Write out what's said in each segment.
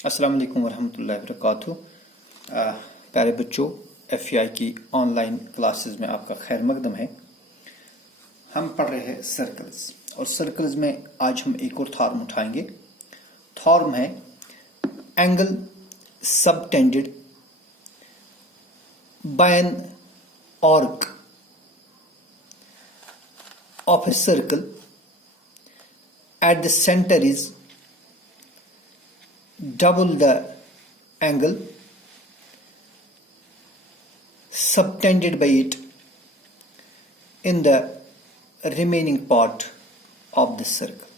अस्सलाम वालेकुम वरहमतुल्लाहि वबरकातुहू। प्यारे बच्चों, एफआई की ऑनलाइन क्लासेस में आपका खैर मकदम है। हम पढ़ रहे हैं सर्कल्स, और सर्कल्स में आज हम एक और थॉर्म उठाएंगे। थॉर्म है angle subtended by an arc of a circle eight the centre is double the angle subtended by it in the remaining part of the circle।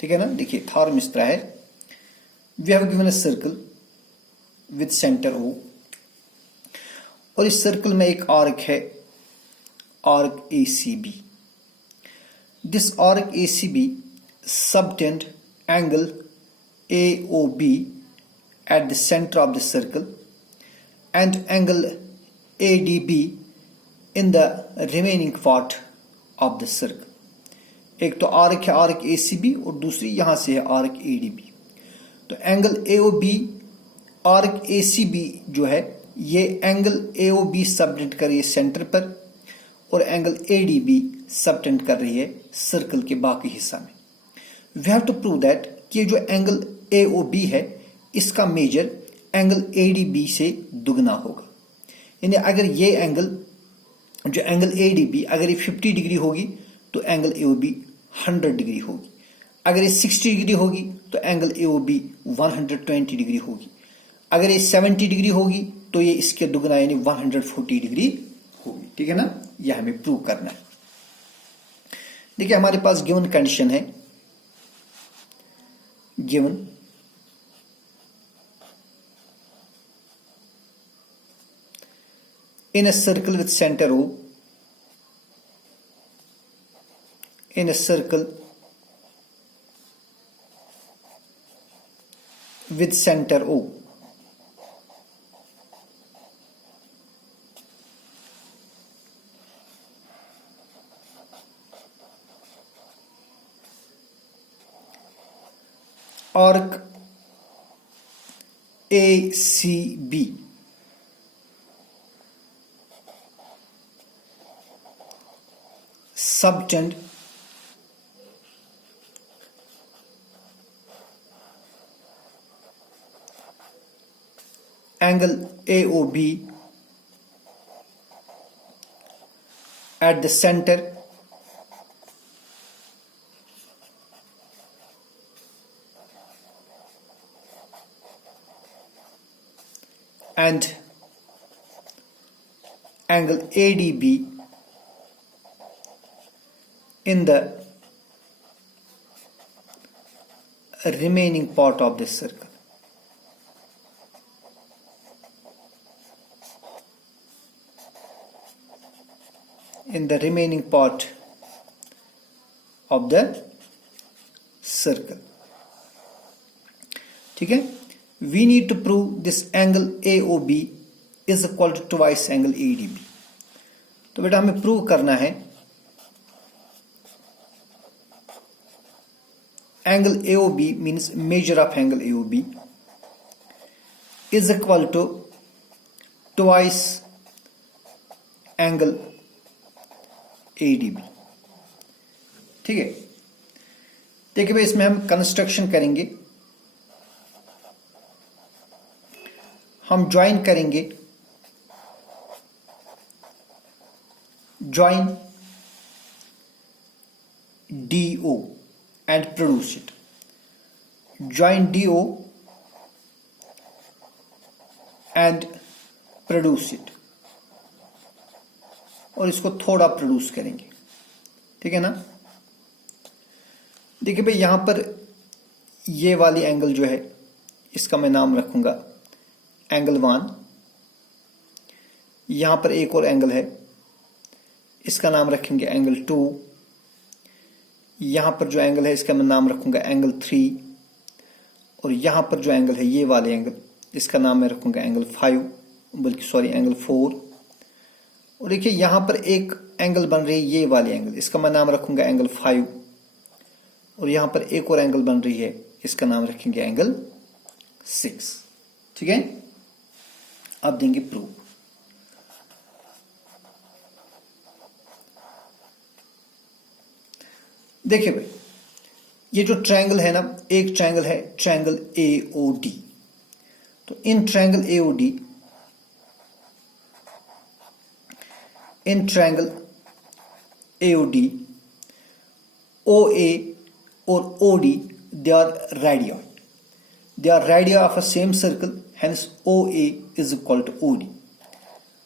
ठीक है ना। देखिए थॉर्म इस तरह है। We have given a circle with centre O, और इस circle में एक आर्क है, arc ACB। This arc ACB subtend angle AOB at the center of the circle and angle ADB in the remaining part of the circle। एक तो arc है arc ACB और दूसरी यहां से है आर्क ADB। तो एंगल AOB आर्क ACB जो है ये एंगल AOB सबटेंड कर रही है सेंटर पर, और एंगल ADB सबटेंड कर रही है सर्कल के बाकी हिस्सा में। We have to prove that कि जो एंगल AOB है इसका मेजर एंगल ADB से दुगना होगा। यानी अगर ये एंगल जो एंगल ADB अगर ये 50 डिग्री होगी तो एंगल AOB 100 डिग्री होगी। अगर ये 60 डिग्री होगी तो एंगल AOB 120 डिग्री होगी। अगर ये 70 डिग्री होगी तो ये इसके दुगना यानी 140 डिग्री होगी। ठीक है ना। यह हमें प्रूव करना है। देखिए हमारे पास गिवन कंडीशन है, given in a circle with center O, in a circle with center O, arc ACB subtend angle AOB at the center and angle ADB in the remaining part of this circle। in the remaining part of the circle। ठीक है। we need to prove this angle AOB is equal to twice angle ADB। तो बेटा हमें prove करना है angle AOB means measure of angle AOB is equal to twice angle ADB। ठीक है। देखिए भाई इसमें हम कंस्ट्रक्शन करेंगे, हम ज्वाइन करेंगे, join DO and produce it. Join DO and produce it, और इसको थोड़ा प्रोड्यूस करेंगे। ठीक है ना। देखिए भाई यहां पर ये वाली एंगल जो है इसका मैं नाम रखूंगा एंगल 1। यहां पर एक और एंगल है, इसका नाम रखेंगे एंगल 2। यहां पर जो एंगल है इसका मैं नाम रखूंगा एंगल 3, और यहां पर जो एंगल है ये वाले एंगल इसका नाम मैं रखूंगा एंगल 5, बल्कि सॉरी एंगल 4। और देखिए यहां पर एक एंगल बन रही है ये वाली एंगल, इसका मैं नाम रखूंगा एंगल 5, और यहां पर एक और एंगल बन रही है इसका नाम रखेंगे एंगल 6। ठीक है, अब देंगे प्रूव। देखिए भाई, ये जो ट्रायंगल है ना, एक ट्रायंगल है ट्रायंगल AOD। तो in triangle AOD, OA or OD, they are radii. They are radii of a same circle, hence OA is equal to OD.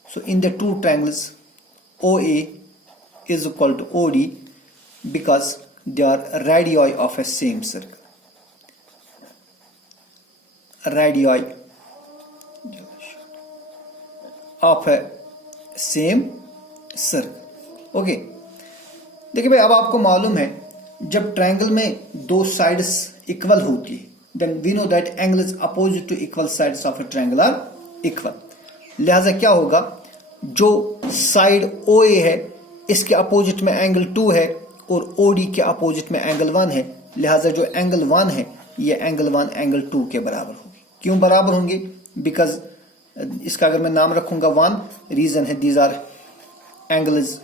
So in the two triangles, OA is equal to OD because they are radii of a same circle. Radii of a same circle. Okay, देखिए भाई, अब आपको मालूम है जब triangle में दो sides equal होती है, then we know that angles opposite to equal sides of a triangle are equal. लिहाजा क्या होगा, जो साइड OA है इसके अपोजिट में एंगल 2 है और OD के अपोजिट में एंगल 1 है। लिहाजा जो एंगल 1 है ये एंगल 1 एंगल 2 के बराबर होगी। क्यों बराबर होंगे? बिकॉज इसका अगर मैं नाम रखूंगा 1, रीजन है these are angles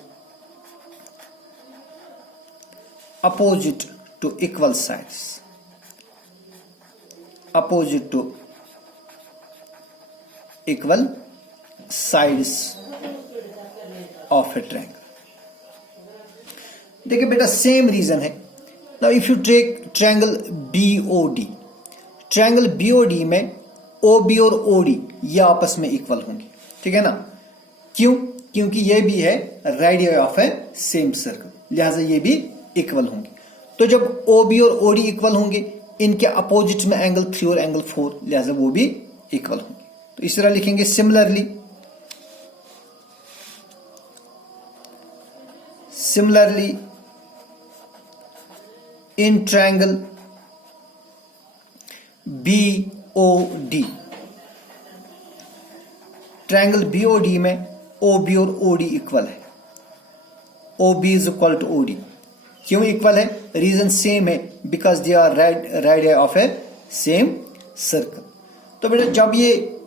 opposite to equal sides, opposite to equal sides of a triangle। देखिए बेटा, सेम रीजन है। Now if you take triangle BOD, triangle BOD में OB और OD ये आपस में इक्वल होंगे। ठीक है ना? क्यों? क्योंकि ये भी है radius of a same circle, लिहाजा ये भी इक्वल होंगे। तो जब OB और OD इक्वल होंगे, इनके अपोजिट में एंगल 3 और एंगल 4, लिहाजा वो भी इक्वल होंगे। तो इस तरह लिखेंगे similarly in triangle BOD, triangle BOD में OB और OD इक्वल है। OB is equal to OD। क्यों इक्वल है? रीजन सेम है, because they are radius of a same circle. तो बेटा, जब ये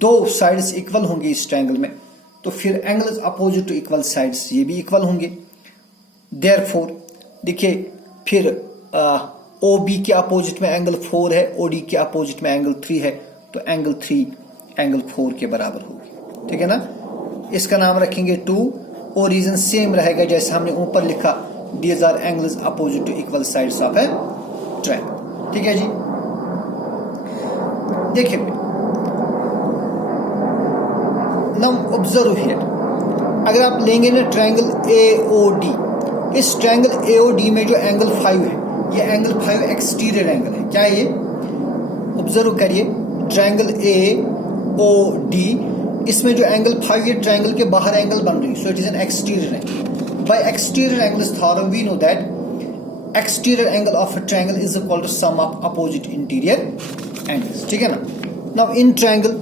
दो साइड्स इक्वल होंगे इस ट्रायंगल में, तो फिर angles opposite to equal sides ये भी इक्वल होंगे। देयरफॉर देखिए, फिर OB के अपोजिट में एंगल 4 है, OD के अपोजिट में एंगल 3 है, तो एंगल 3 एंगल 4 के बराबर होगी। ठीक है ना? इसका नाम रखेंगे 2 और रीजन सेम रहेगा जैसे हमने ऊपर लिखा, these are angles opposite to equal sides of a triangle. ठीक है जी। देखिए, नाउ ऑब्जर्व हियर, अगर आप लेंगे ना ट्रायंगल AOD, इस ट्रायंगल AOD में जो एंगल 5 है, ये एंगल 5 एक्सटीरियर एंगल है। क्या है ये? ऑब्जर्व करिए, ट्रायंगल AOD, इसमें जो एंगल 5 ये ट्रायंगल के बाहर एंगल बन रही है, so it is an exterior angle. By exterior angles theorem we know that exterior angle of a triangle is equal to sum of opposite interior angles. ठीक है ना? नाउ इन ट्रायंगल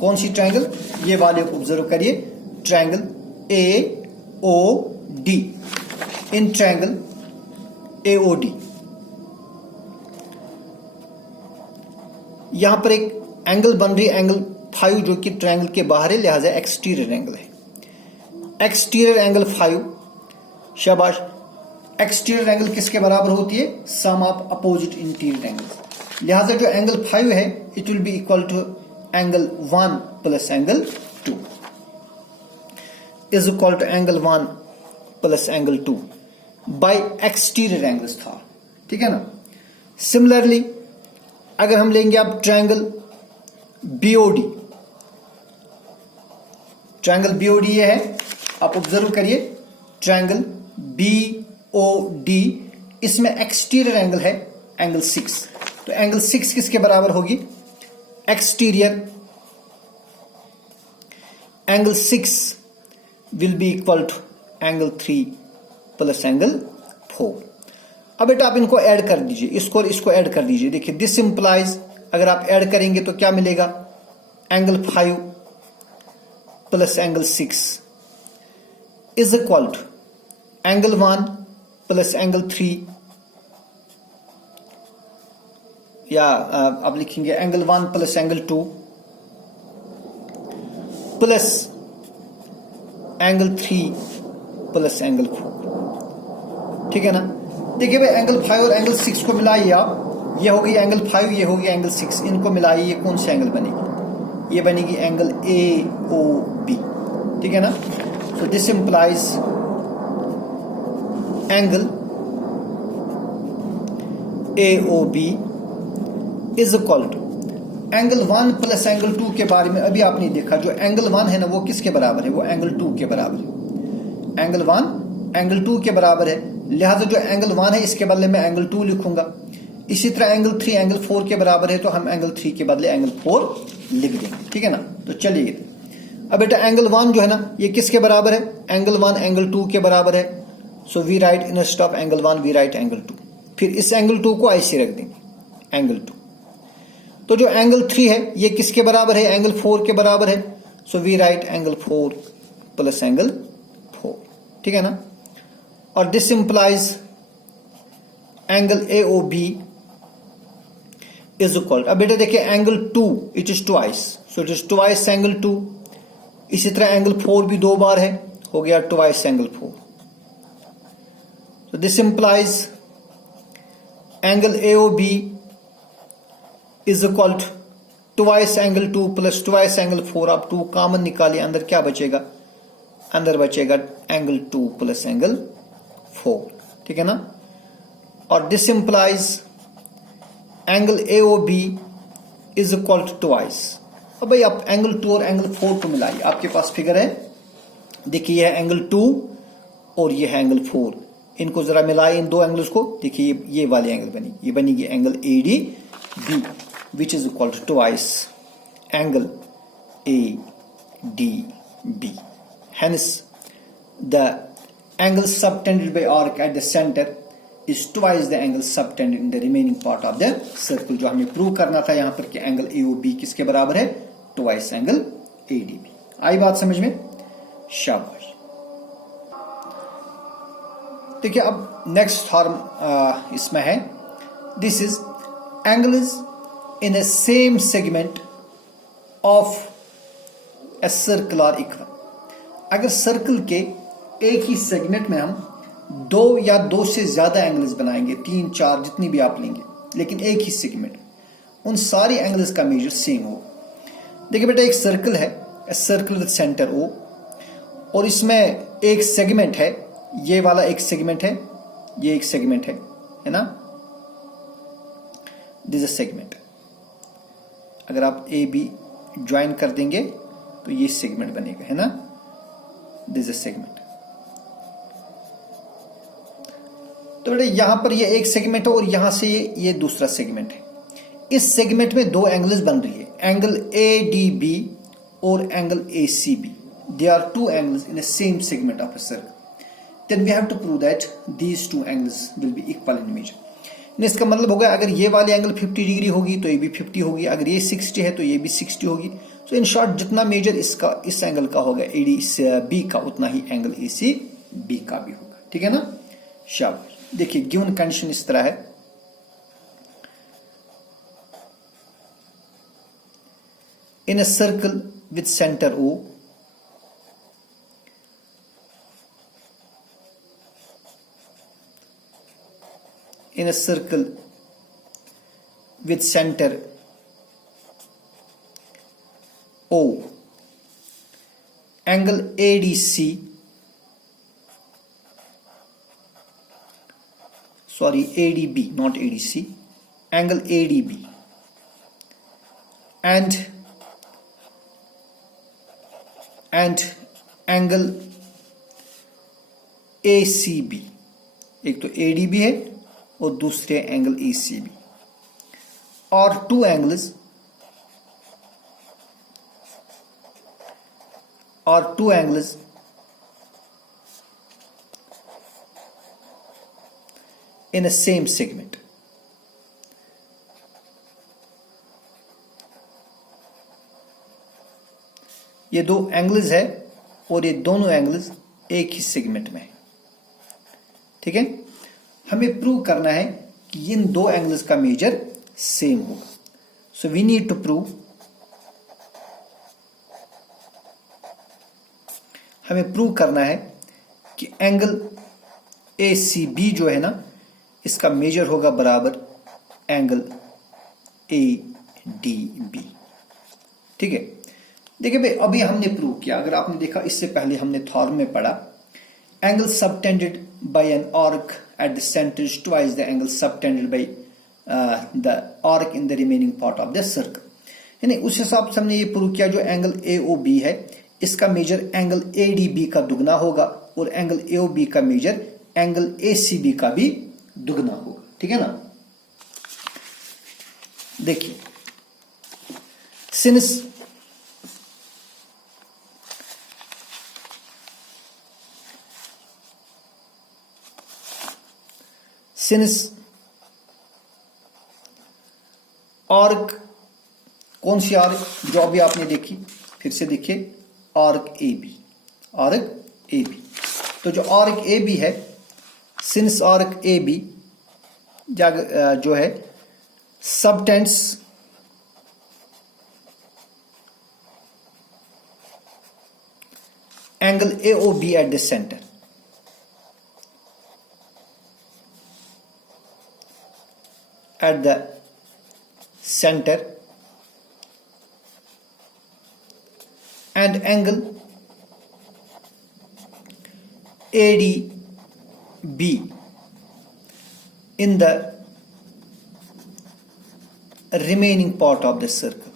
कौन सी triangle? ये वाले observe करिए, triangle AOD। In triangle AOD यहां पर एक एंगल बन रही है, एंगल 5, जो कि ट्रायंगल के बाहर है, लिहाजा एक्सटीरियर एंगल है। एक्सटीरियर एंगल 5, शाबाश। एक्सटीरियर एंगल किसके बराबर होती है? Sum of opposite interior angle. लिहाजा जो एंगल 5 है, it will be equal to angle 1 plus angle 2 is equal to angle 1 plus angle 2 by exterior angles था। ठीक है ना? सिमिलरली अगर हम लेंगे अब ट्रायंगल BOD, ट्रायंगल BOD ये है, आप ऑब्जर्व करिए, ट्रायंगल BOD, इसमें एक्सटीरियर एंगल है एंगल 6। तो एंगल 6 किसके बराबर होगी? Exterior angle 6 will be equal to angle 3 plus angle 4। अब बेटा आप इनको ऐड कर दीजिए, इसको और इसको ऐड कर दीजिए। देखिए, दिस इंप्लाइज, अगर आप ऐड करेंगे तो क्या मिलेगा? Angle 5 plus angle 6 is equal to angle 1 plus angle 3, या आप लिखेंगे angle 1 plus angle 2 plus angle 3 plus angle 4। ठीक है ना। देखिए भाई एंगल 5 और एंगल 6 को मिलाइए आप, ये होगी एंगल 5, ये होगी एंगल 6, इनको मिलाइए, ये कौन सी एंगल बनेगी? ये बनेगी एंगल AOB। ठीक है ना। So this implies angle AOB is equal to angle 1 plus angle 2 के बारे में अभी आपने देखा, जो एंगल 1 है ना वो किसके बराबर है? वो एंगल 2 के बराबर है। एंगल 1 एंगल 2 के बराबर है, लिहाजा जो एंगल 1 है इसके बदले में एंगल 2 लिखूंगा। इसी तरह एंगल 3 एंगल 4 के बराबर है, तो हम एंगल 3 के बदले एंगल 4 लिख देंगे। ठीक है ना। तो चलिए अब बेटा एंगल 1 जो है ना ये किसके बराबर है? एंगल 1 एंगल 2 के बराबर है। So we write instead of angle 1 we write angle 2। फिर इस एंगल 2 को ऐसे रख देंगे एंगल 2। तो जो एंगल 3 है ये किसके बराबर है? एंगल 4 के बराबर है। So we write angle 4 plus angle 4। ठीक है ना। और this implies angle AOB is equal, अब बेटा देखिए angle 2 it is twice, so it is twice angle 2। इसी तरह एंगल 4 भी 2 बार है, हो गया twice angle 4। So this implies angle AOB is equal to twice angle 2 plus twice angle 4। आप 2 कॉमन निकालिए, अंदर क्या बचेगा? अंदर बचेगा एंगल 2 प्लस एंगल 4। ठीक है ना। और this implies angle AOB is equal to twice. अब भाई आप एंगल 2 और एंगल 4 को मिलाइए, आपके पास फिगर है, देखिए यह है एंगल 2 और यह है एंगल 4। इनको जरा मिलाइए इन दो एंगल्स को, देखिए ये वाली एंगल बनी, ये बनेगी angle ADB which is equal to twice angle ADB. Hence, the angle subtended by arc at the center is twice the angle subtended in the remaining part of the circle. जो हमें prove करना था यहाँ पर कि angle AOB किसके बराबर है? twice angle ADB। आई बात समझ में? शाबाश। देखिए अब नेक्स्ट फॉर्म इसमें है, this is angle is in a same segment of a circle or equal। अगर सर्कल के एक ही सेगमेंट में हम 2 या 2 से ज्यादा एंगल्स बनाएंगे, 3 4 जितनी भी आप लेंगे, लेकिन एक ही सेगमेंट, उन सारी एंगल्स का मेजर सेम हो। देखिए बेटा एक सर्कल है, a circle with center O, और इसमें एक सेगमेंट है, ये वाला एक सेगमेंट है, ये एक सेगमेंट है ना, दिस इज सेगमेंट। अगर आप AB ज्वाइन कर देंगे तो ये सेगमेंट बनेगा, है ना, दिस इज सेगमेंट। तो बेटा यहां पर ये एक सेगमेंट है और यहां से ये दूसरा सेगमेंट है। इस सेगमेंट में 2 एंगल्स बन रही है, एंगल ADB और angle ACB। They are 2 angles in a same segment of a circle. Then we have to prove that these 2 angles will be equal in measure. इसका मतलब होगा अगर ये वाली एंगल 50 डिग्री होगी तो ये भी 50 होगी, अगर ये 60 है तो ये भी 60 होगी। सो इन शॉर्ट जितना मेजर इसका इस एंगल का होगा ADB का, उतना ही एंगल ACB का भी होगा। ठीक है ना। शाबाश। देखिए गिवन कंडीशन इस तरह है, in a circle with centre O in a circle with center O, angle ADC, sorry ADB not ADC, angle ADB and angle ACB। एक तो ADB है और दूसरे एंगल ACB, और 2 angles in a same segment. ये 2 angles है और ये दोनों एंगल्स एक ही सेगमेंट में है। ठीक है। हमें प्रूव करना है कि इन दो एंगल्स का मेजर सेम होगा. So we need to prove, हमें प्रूव करना है कि एंगल ACB जो है ना, इसका मेजर होगा बराबर एंगल ADB. ठीक है. देखिए भाई, अभी हमने प्रूव किया. अगर आपने देखा, इससे पहले हमने थ्योरम में पढ़ा, angle subtended by an arc at the centre is twice the angle subtended by the arc in the remaining part of the circle. यानी उस हिसाब से हमने ये प्रूव किया, जो एंगल AOB है इसका मेजर एंगल ADB का दुगना होगा, और एंगल AOB का मेजर एंगल ACB का भी दुगना होगा. ठीक है ना. देखिए, सिंस आर्क, कौन सी आर्क जो अभी आपने देखी, फिर से देखिए, आर्क AB. तो जो आर्क AB है, सिंस आर्क AB जो है subtends angle AOB eight the centre. At the center, and angle ADB in the remaining part of the circle.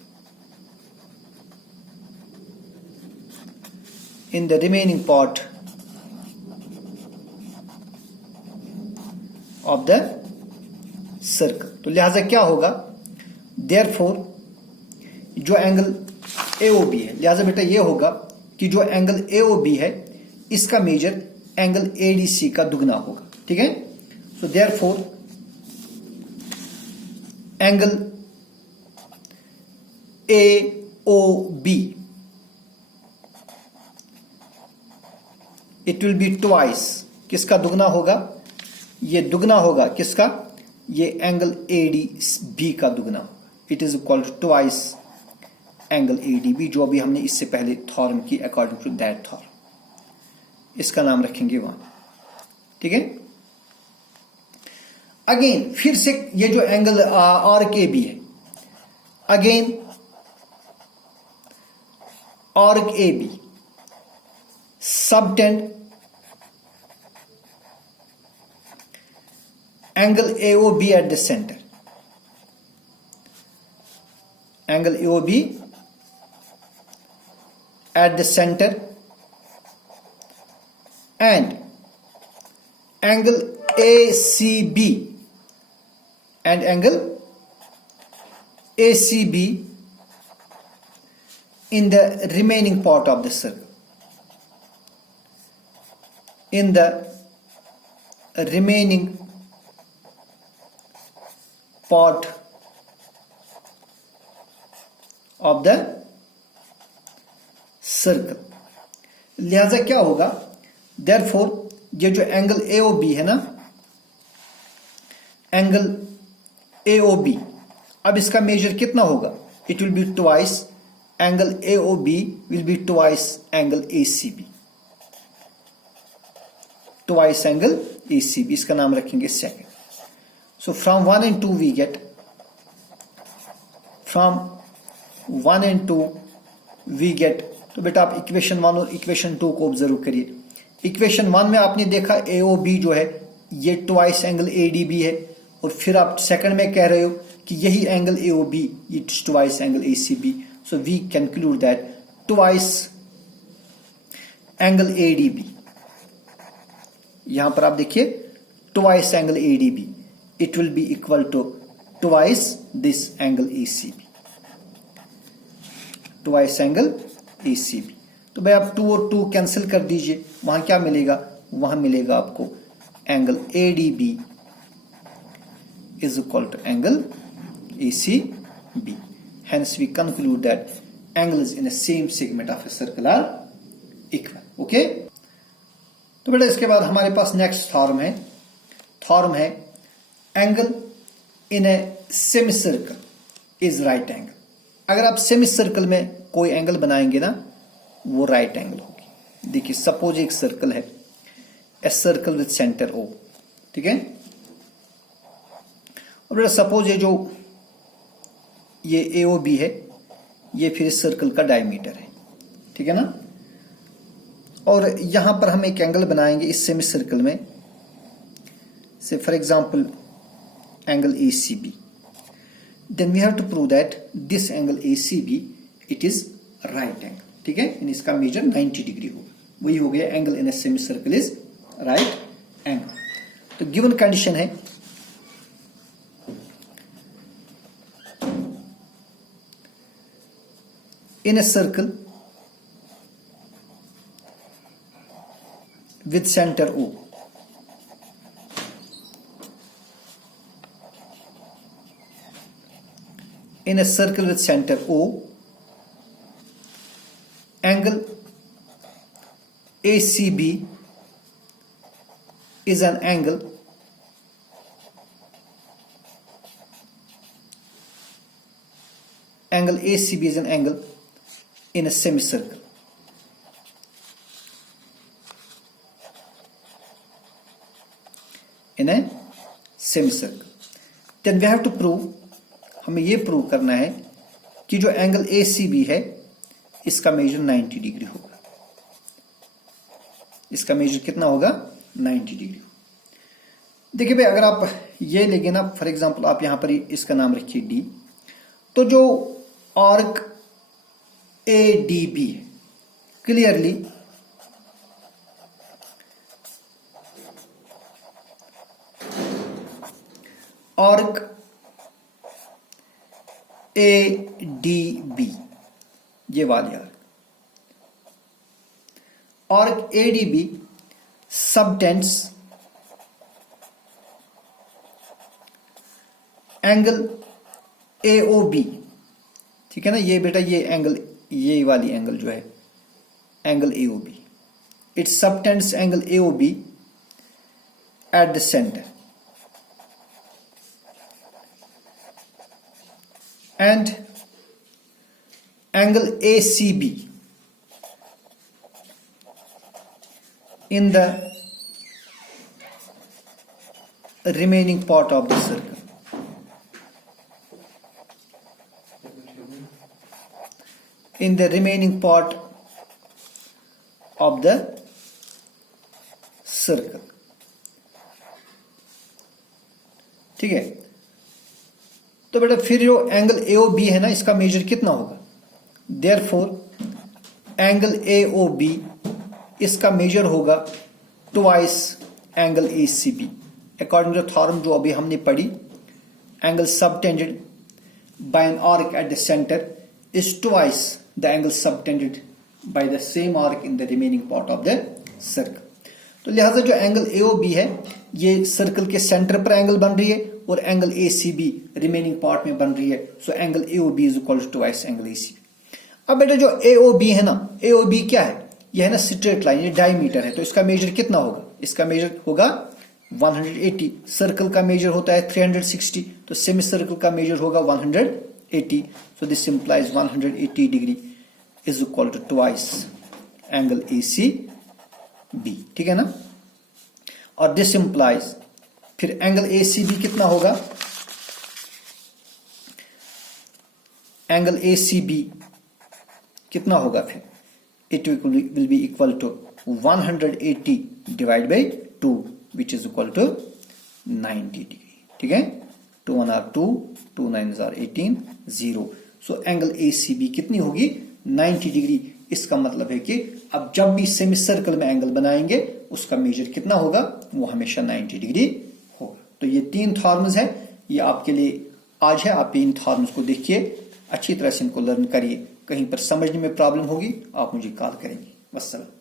In the remaining part of the circle. तो लिहाजा क्या होगा, therefore जो angle AOB है, लिहाजा बेटा ये होगा कि जो एंगल AOB है इसका मेजर एंगल ADC का दुगना होगा. ठीक है. So therefore angle AOB it will be twice, किसका दुगना होगा, ये दुगना होगा किसका, ये एंगल ADB का दुगना. It is equal to twice angle ADB, जो अभी हमने इससे पहले थ्योरम की अकॉर्डिंग टू दैट थ्योरम. इसका नाम रखेंगे वहां. ठीक है. अगेन फिर से ये जो एंगल आर्क AB है, again arc AB subtend angle AOB at the center. Angle AOB at the center, and angle ACB and angle ACB in the remaining part of the circle. In the remaining part of the circle. लिहाजा क्या होगा, therefore ये जो angle AOB है ना, angle AOB, अब इसका measure कितना होगा, it will be twice angle AOB will be twice angle ACB. Twice angle ACB, इसका नाम रखेंगे second. So from 1 and 2 we get, from 1 and 2 we get. तो बेटा आप इक्वेशन 1 और इक्वेशन 2 को ऑब्जर्व करिए. इक्वेशन 1 में आपने देखा AOB जो है ये ट्वाइस एंगल ADB है, और फिर आप सेकंड में कह रहे हो कि यही एंगल AOB ये twice angle ACB. So we conclude that twice angle ADB, यहां पर आप देखिए twice angle ADB, it will be equal to twice this angle ACB. Twice angle ACB. तो भाई आप 2 और 2 कैंसिल कर दीजिए, वहां क्या मिलेगा, वहां मिलेगा आपको angle ADB is equal to angle ACB. Hence we conclude that angles in the same segment of a circle are equal. Okay? तो बेटा इसके बाद हमारे पास नेक्स्ट थ्योरम है. फॉर्म है angle in a semi circle is right angle. अगर आप semi circle में कोई एंगल बनाएंगे ना, वो राइट एंगल होगी। देखिए सपोज एक सर्कल है, a circle with centre O, ठीक है। और बेटा सपोज ये ए ओ बी है, ये फिर इस सर्कल का डायमीटर है, ठीक है ना। और यहां पर हम एक एंगल बनाएंगे इस सेमी सर्कल में, say for example angle A C B. Then we have to prove that this angle A C B it is right angle, ठीक है। इसका मेजर 90 डिग्री होगा। वही हो गया angle in a semi circle is right angle. तो given condition है in a circle with center O, in a circle with center O, angle ACB is an angle ACB is an angle in a semicircle. In a semicircle, then we have to prove, हमें ये prove करना है कि जो angle ACB है इसका major 90 degree होगा। इसका मेजर कितना होगा? 90 डिग्री। देखिए भाई अगर आप ये लेंगे ना, फॉर एग्जांपल आप यहां पर इसका नाम रखिए D, तो जो arc ADB clearly arc ADB, ये वाली arc ADB subtends angle AOB, ठीक है ना। ये बेटा ये एंगल, ये वाली एंगल जो है angle AOB, it subtends angle AOB eight the centre and angle ACB in the remaining part of the circle. In the remaining part of the circle, ठीक है। तो बेटा फिर जो एंगल AOB है ना, इसका मेजर कितना होगा? देयरफॉर एंगल AOB इसका मेजर होगा twice angle ACB। According to theorem जो अभी हमने पढ़ी, angle subtended by an arc at the centre is twice the angle subtended by the same arc in the remaining part of the circle. तो लिहाजा जो angle AOB है ये circle के सेंटर पर एंगल बन रही है और एंगल ACB रिमेनिंग पार्ट में बन रही है। So angle AOB is equal to twice angle ACB। अब बेटा जो AOB है ना, AOB क्या है? ये है ना स्ट्रेट लाइन, ये डायमीटर है। तो इसका मेजर कितना होगा? इसका मेजर होगा 180। सर्कल का मेजर होता है 360, तो सेमी सर्कल का मेजर होगा 180। So this implies 180 degree is equal to twice angle ACB, ठीक है ना। और दिस इंप्लाइज फिर एंगल ACB कितना होगा? एंगल ACB कितना होगा फिर? It will be equal to 180 divide by 2 which is equal to 90 degree, ठीक है। 2 1 are 2, 2 9 are 18, 0। So angle ACB कितनी होगी? 90 डिग्री। इसका मतलब है कि अब जब भी सेमी सर्कल में एंगल बनाएंगे उसका मेजर कितना होगा? वो हमेशा 90 डिग्री होगा। तो ये 3 थ्योरम्स है, ये आपके लिए आज है। आप इन थ्योरम्स को देखिए, अच्छी तरह से इनको लर्न करिए। कहीं पर समझने में प्रॉब्लम होगी आप मुझे कॉल करेंगे। वस्सलाम।